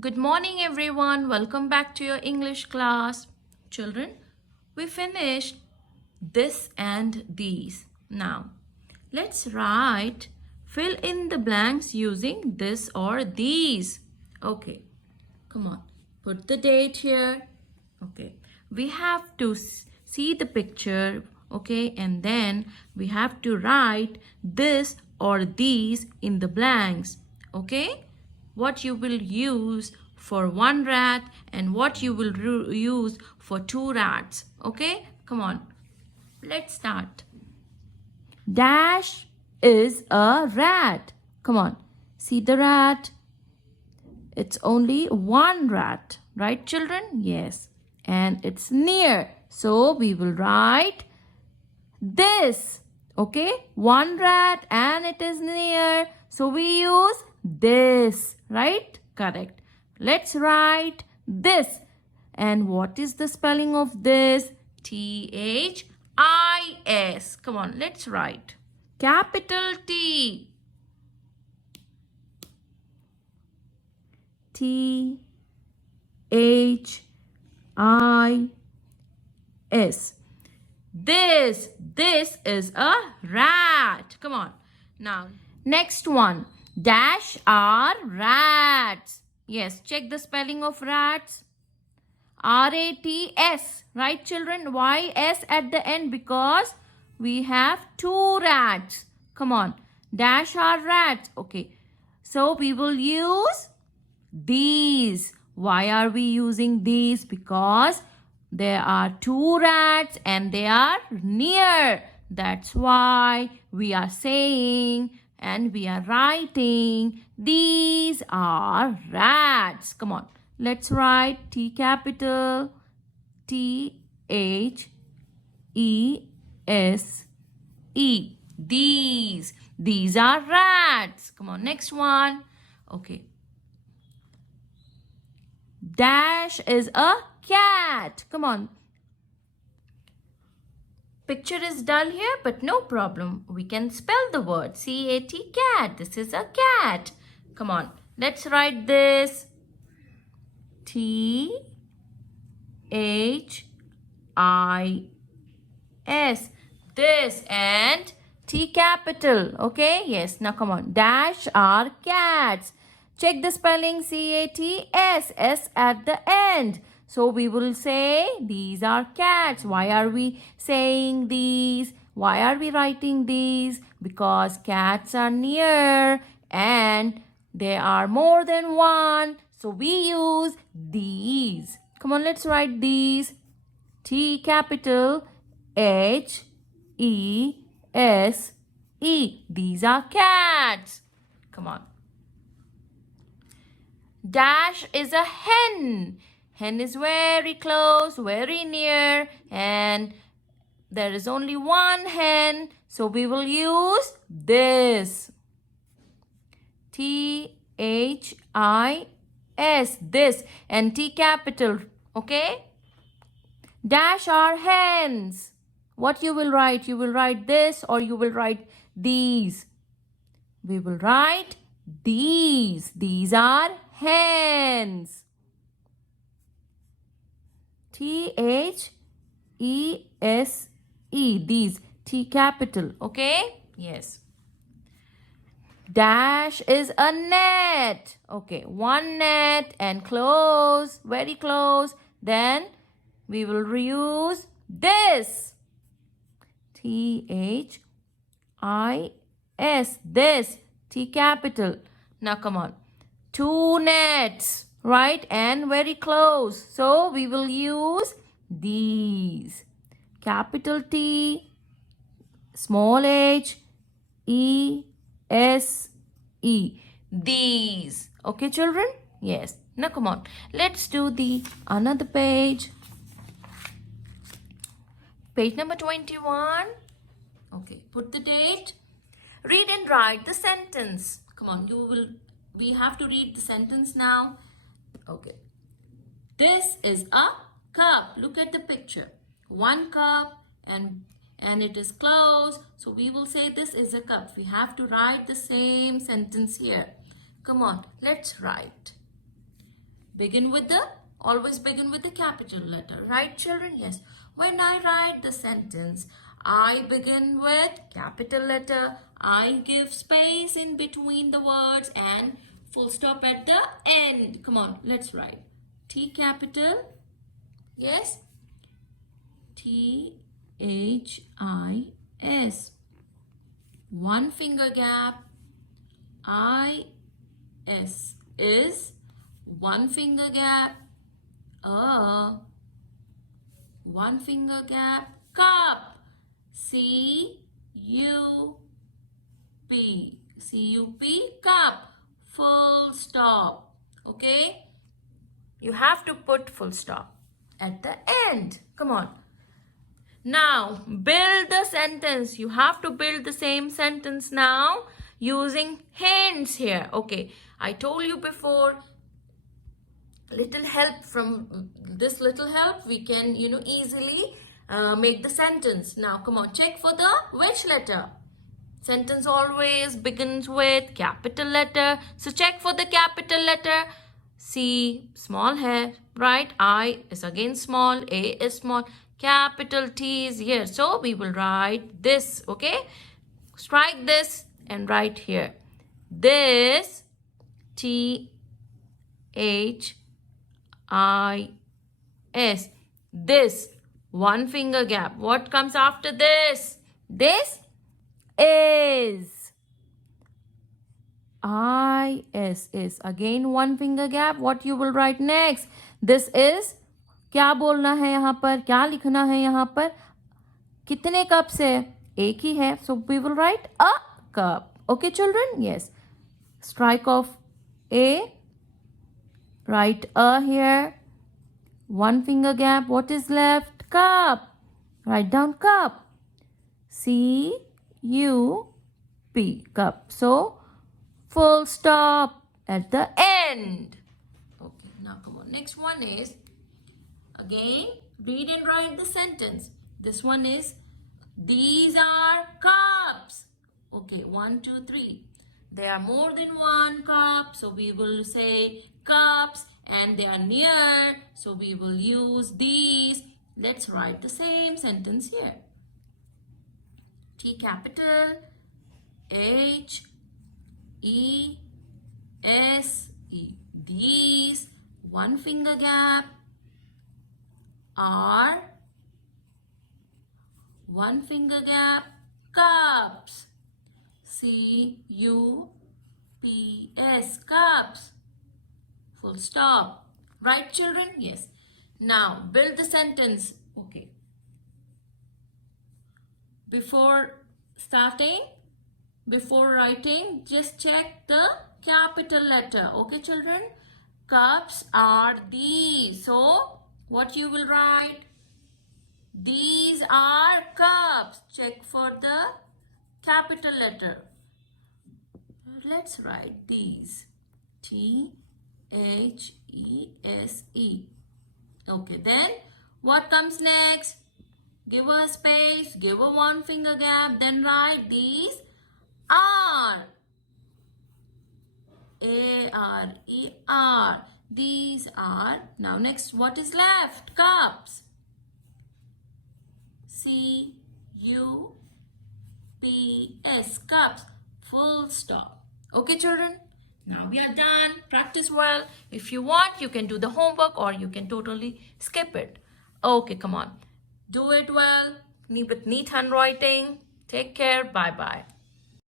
Good morning, everyone. Welcome back to your English class. Children, we finished this and these. Now, let's write, fill in the blanks using this or these. Okay, come on. Put the date here. Okay, we have to see the picture. Okay, and then we have to write this or these in the blanks. Okay, what you will use for one rat and what you will use for two rats. Okay, come on, let's start. Dash is a rat. Come on, see the rat. It's only one rat, right, children? Yes, and it's near, so we will write this. Okay, one rat and it is near, so we use this, right? Correct. Let's write this. And what is the spelling of this? This. Come on, let's write. Capital T. This. This is a rat. Come on. Now, next one. Dash are rats. Yes, check the spelling of rats. R-A-T-S. Right, children? Why S at the end? Because we have two rats. Come on. Dash are rats. Okay. So, we will use these. Why are we using these? Because there are two rats and they are near. That's why we are saying and we are writing these are rats. Come on, let's write T capital These. These are rats. Come on, next one. Okay. Dash is a cat. Come on. Picture is dull here, but no problem. We can spell the word. C-A-T, cat. This is a cat. Come on. Let's write this. T-H-I-S. This and T capital. Okay? Yes. Now come on. Dash are cats. Check the spelling. C-A-T-S. S at the end. So we will say these are cats. Why are we saying these? Why are we writing these? Because cats are near and there are more than one. So we use these. Come on, let's write these. T capital H-E-S-E. These are cats. Come on. Dash is a hen. Hen is very close, very near, and there is only one hen. So we will use this. T-H-I-S. This and T capital. Okay? Dash are hens. What you will write? You will write this or you will write these. We will write these. These are hens. T-H-E-S-E. These. T capital. Okay? Yes. Dash is a net. Okay. One net and close. Very close. Then we will reuse this. T-H-I-S. This. T capital. Now come on. Two nets. Right? And very close. So we will use these. Capital T, small h, E, S, E. These. Okay, children? Yes. Now come on. Let's do the another page. Page number 21. Okay. Put the date. Read and write the sentence. Come on. We have to read the sentence now. Okay. This is a cup. Look at the picture. One cup and it is closed. So we will say this is a cup. We have to write the same sentence here. Come on, let's write. always begin with the capital letter, right children? Yes. When I write the sentence, I begin with capital letter. I give space in between the words and full stop at the end. Come on, let's write. T capital. Yes. T-H-I-S. One finger gap. I-S is one finger gap. One finger gap. Cup. C-U-P. C-U-P. Cup. Full stop. Okay? You have to put full stop at the end. Come on. Now, build the sentence. You have to build the same sentence now using hints here. Okay, I told you before, little help from this little help, we can, easily make the sentence. Now, come on, check for the which letter. Sentence always begins with capital letter. So, check for the capital letter. C, small hai, right? I is again small. A is small. Capital T is here. So, we will write this, okay? Strike this and write here. This, T-H-I-S. This, one finger gap. What comes after this? This is. I-S is. Again, one finger gap. What you will write next? This is. क्या बोलना है यहाँ पर, क्या लिखना है यहाँ पर, कितने कप्स है, एक ही है, so we will write a cup. Okay children? Yes. Strike off A, write a here, one finger gap. What is left? Cup. Write down cup. C-U-P, cup. So full stop at the end. Okay, now come on. Next one is, again, read and write the sentence. This one is, these are cups. Okay, 1, 2, 3. There are more than one cup, so we will say cups, and they are near, so we will use these. Let's write the same sentence here. T capital, H, E, S, E. These, one finger gap, are, one finger gap, cups. C-U-P-S, cups. Full stop. Right children? Yes. Now build the sentence. Okay. Before writing, just check the capital letter. Okay children? Cups are these. So what you will write? These are cups. Check for the capital letter. Let's write these. T-H-E-S-E. Okay, then what comes next? Give a space, give a one finger gap, then write these are. A-R-E-R. These are. Now next, what is left? Cups. C-U-P-S. Cups. Full stop. Okay children? Now we are done. Practice well. If you want, you can do the homework or you can totally skip it. Okay, come on. Do it well with neat handwriting. Take care. Bye-bye.